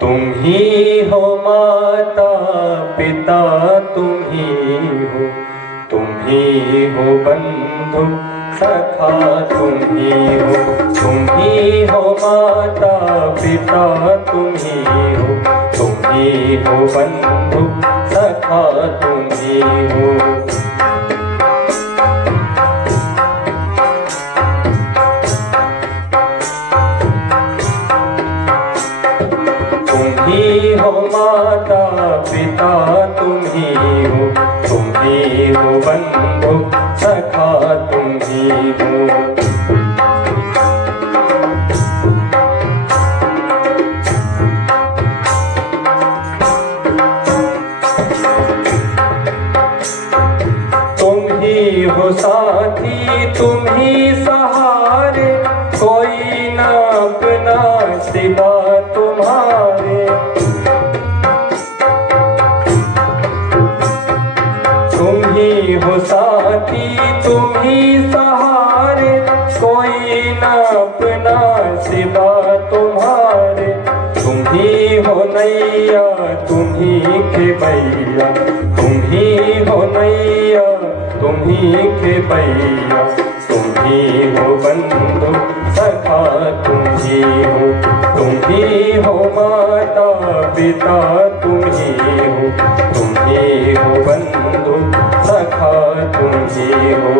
तुम ही हो माता पिता, तुम ही हो बंधु सखा, तुम ही हो माता पिता, तुम ही हो बंधु सखा, तुम ही हो। तुम ही हो माता पिता, तुम ही हो बंधु सखा, तुम ही हो। तुम ही हो साथी, तुम ही सहारे, कोई न अपना सिवा तुम्हारे। तुम ही हो साथी, तुम ही सहारे, कोई न अपना सिवा तुम्हारे। तुम ही हो नैया, तुम ही खेवैया, तुम ही हो नैया, तुम ही खेवैया, तुम ही हो बंधु सखा, तुम ही हो माता पिता, तुम ही हो बंधु सखा, तुम ही हो।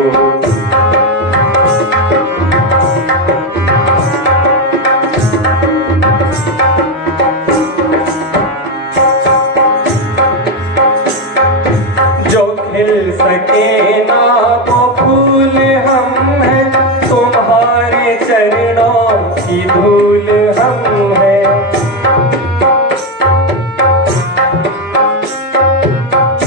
जो खिल सके ना वो फूल हम हैं, तुम्हारे चरणों की धूल हम हैं।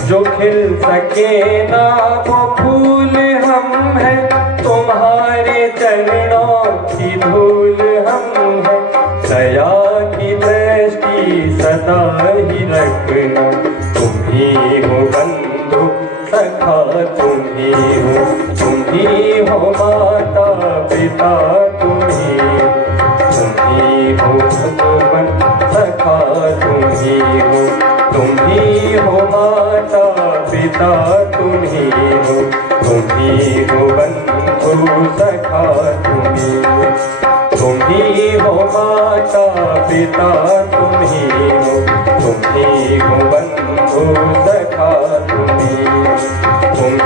जो खिल सके ना वो फूल हम हैं, तुम्हारे चरणों की धूल हम हैं। दया की दृष्टि सदा ही रखना, तुम ही हो बंधु सखा, तुम ही हो माता पिता, तुम ही हो भगवान सखा, तुम ही हो माता पिता, तुम ही हो बंधु सखा, तुम ही हो माता पिता, तुम ही हो बंधु सखा, तुम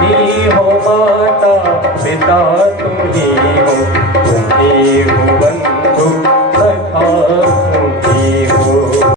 ही हो माता पिता, तुम ही हो बंधु